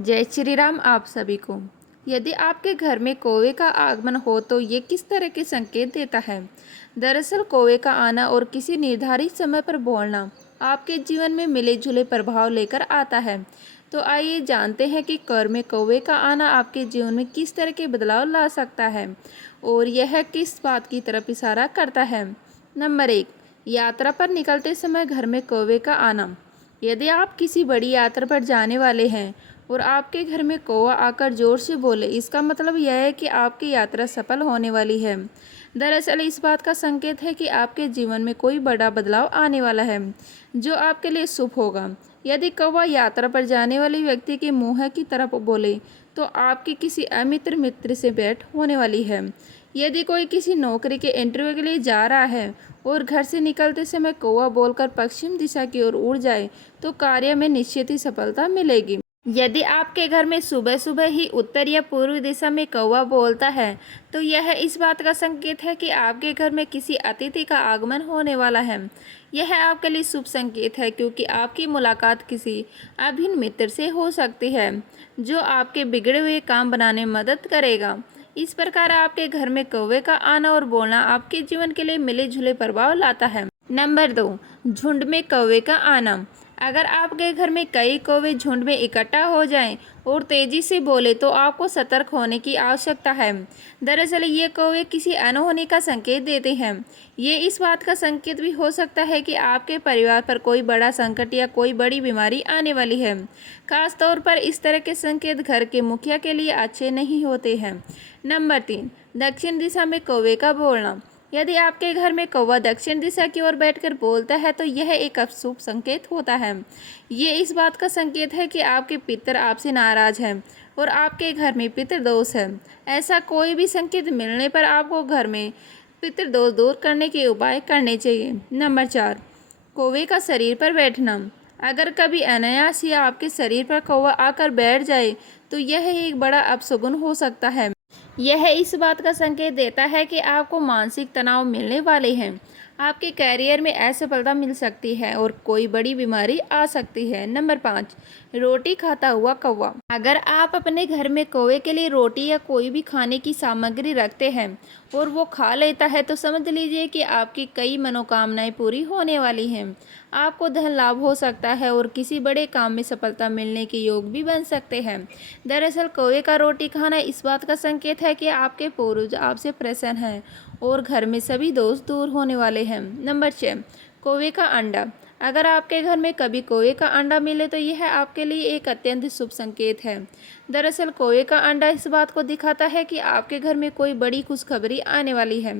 जय श्री राम आप सभी को। यदि आपके घर में कौवे का आगमन हो तो ये किस तरह के संकेत देता है। दरअसल कौवे का आना और किसी निर्धारित समय पर बोलना आपके जीवन में मिले जुले प्रभाव लेकर आता है। तो आइए जानते हैं कि घर में कौवे का आना आपके जीवन में किस तरह के बदलाव ला सकता है और यह किस बात की तरफ इशारा करता है। नंबर 1, यात्रा पर निकलते समय घर में कौवे का आना। यदि आप किसी बड़ी यात्रा पर जाने वाले हैं और आपके घर में कौवा आकर जोर से बोले, इसका मतलब यह है कि आपकी यात्रा सफल होने वाली है। दरअसल इस बात का संकेत है कि आपके जीवन में कोई बड़ा बदलाव आने वाला है जो आपके लिए शुभ होगा। यदि कौवा यात्रा पर जाने वाले व्यक्ति के मुंह की तरफ बोले तो आपकी किसी अमित्र मित्र से भेंट होने वाली है। यदि कोई किसी नौकरी के इंटरव्यू के लिए जा रहा है और घर से निकलते समय कौवा बोलकर पश्चिम दिशा की ओर उड़ जाए तो कार्य में निश्चित ही सफलता मिलेगी। यदि आपके घर में सुबह सुबह ही उत्तर या पूर्व दिशा में कौवा बोलता है तो यह इस बात का संकेत है कि आपके घर में किसी अतिथि का आगमन होने वाला है। यह आपके लिए शुभ संकेत है क्योंकि आपकी मुलाकात किसी अभिन्न मित्र से हो सकती है जो आपके बिगड़े हुए काम बनाने में मदद करेगा। इस प्रकार आपके घर में कौवे का आना और बोलना आपके जीवन के लिए मिले जुले प्रभाव लाता है। नंबर 2, झुंड में कौवे का आना। अगर आपके घर में कई कौवे झुंड में इकट्ठा हो जाएं और तेजी से बोले तो आपको सतर्क होने की आवश्यकता है। दरअसल ये कौवे किसी अनहोनी का संकेत देते हैं। ये इस बात का संकेत भी हो सकता है कि आपके परिवार पर कोई बड़ा संकट या कोई बड़ी बीमारी आने वाली है। खास तौर पर इस तरह के संकेत घर के मुखिया के लिए अच्छे नहीं होते हैं। नंबर 3, दक्षिण दिशा में कौवे का बोलना। यदि आपके घर में कौवा दक्षिण दिशा की ओर बैठकर बोलता है तो यह एक अशुभ संकेत होता है। ये इस बात का संकेत है कि आपके पितर आपसे नाराज हैं और आपके घर में पितृदोष है। ऐसा कोई भी संकेत मिलने पर आपको घर में पितृदोष दूर करने के उपाय करने चाहिए। नंबर 4, कौवे का शरीर पर बैठना। अगर कभी अनायास ही आपके शरीर पर कौवा आकर बैठ जाए तो यह एक बड़ा अपशगुन हो सकता है। यह इस बात का संकेत देता है कि आपको मानसिक तनाव मिलने वाले हैं, आपके कैरियर में असफलता मिल सकती है और कोई बड़ी बीमारी आ सकती है। नंबर 5, रोटी खाता हुआ कौवा। अगर आप अपने घर में कौवे के लिए रोटी या कोई भी खाने की सामग्री रखते हैं और वो खा लेता है तो समझ लीजिए कि आपकी कई मनोकामनाएं पूरी होने वाली हैं। आपको धन लाभ हो सकता है और किसी बड़े काम में सफलता मिलने के योग भी बन सकते हैं। दरअसल कौवे का रोटी खाना इस बात का संकेत है कि आपके पूर्वज आपसे प्रसन्न हैं और घर में सभी दोष दूर होने वाले हैं। नंबर 6, कौवे का अंडा। अगर आपके घर में कभी कौवे का अंडा मिले तो यह आपके लिए एक अत्यंत शुभ संकेत है। दरअसल कौवे का अंडा इस बात को दिखाता है कि आपके घर में कोई बड़ी खुशखबरी आने वाली है।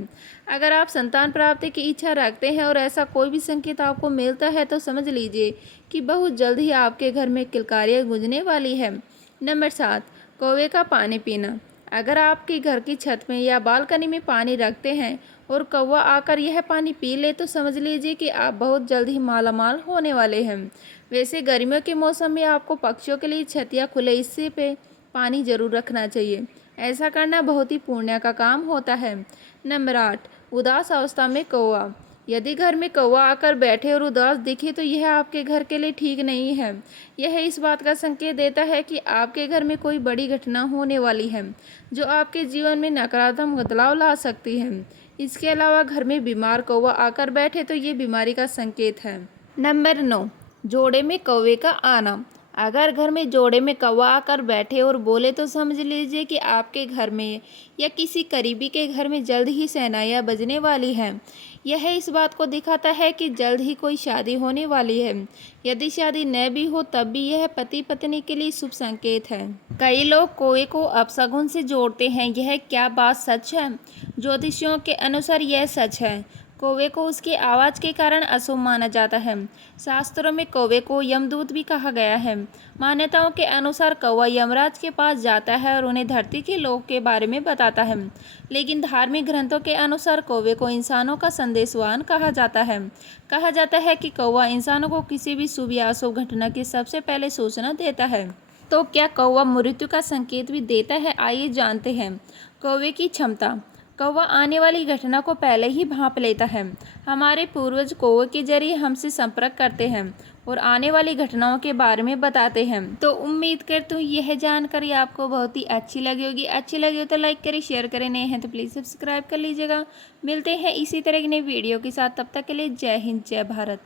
अगर आप संतान प्राप्ति की इच्छा रखते हैं और ऐसा कोई भी संकेत आपको मिलता है तो समझ लीजिए कि बहुत जल्द ही आपके घर में किलकारियाँ गूंजने वाली है। नंबर 7, कौवे का पानी पीना। अगर आपके घर की छत में या बालकनी में पानी रखते हैं और कौवा आकर यह पानी पी ले तो समझ लीजिए कि आप बहुत जल्द ही मालामाल होने वाले हैं। वैसे गर्मियों के मौसम में आपको पक्षियों के लिए छत या खुले हिस्से पे पानी जरूर रखना चाहिए। ऐसा करना बहुत ही पुण्य का काम होता है। नंबर 8, उदास अवस्था में कौवा। यदि घर में कौवा आकर बैठे और उदास दिखे तो यह आपके घर के लिए ठीक नहीं है। यह इस बात का संकेत देता है कि आपके घर में कोई बड़ी घटना होने वाली है जो आपके जीवन में नकारात्मक बदलाव ला सकती है। इसके अलावा घर में बीमार कौवा आकर बैठे तो ये बीमारी का संकेत है। नंबर 9, जोड़े में कौवे का आना। अगर घर में जोड़े में कौवा आकर बैठे और बोले तो समझ लीजिए कि आपके घर में या किसी करीबी के घर में जल्द ही शहनाइयाँ बजने वाली हैं। यह इस बात को दिखाता है कि जल्द ही कोई शादी होने वाली है। यदि शादी न भी हो तब भी यह पति पत्नी के लिए शुभ संकेत है। कई लोग कौवे को अपशगुन से जोड़ते हैं, यह क्या बात सच है? ज्योतिषियों के अनुसार यह सच है। कौवे को उसकी आवाज़ के कारण अशुभ माना जाता है। शास्त्रों में कौवे को यमदूत भी कहा गया है। मान्यताओं के अनुसार कौवा यमराज के पास जाता है और उन्हें धरती के लोक के बारे में बताता है। लेकिन धार्मिक ग्रंथों के अनुसार कौवे को इंसानों का संदेशवाहन कहा जाता है। कहा जाता है कि कौवा इंसानों को किसी भी शुभ या अशुभ घटना की सबसे पहले सूचना देता है। तो क्या कौवा मृत्यु का संकेत भी देता है? आइए जानते हैं। कौवे की क्षमता। कौवा आने वाली घटना को पहले ही भांप लेता है। हमारे पूर्वज कौवे के जरिए हमसे संपर्क करते हैं और आने वाली घटनाओं के बारे में बताते हैं। तो उम्मीद करती हूँ यह जानकारी आपको बहुत ही अच्छी लगी होगी। अच्छी लगी हो तो लाइक करें, शेयर करें, नए हैं तो प्लीज़ सब्सक्राइब कर लीजिएगा। मिलते हैं इसी तरह की नई वीडियो के साथ, तब तक के लिए जय हिंद, जय भारत।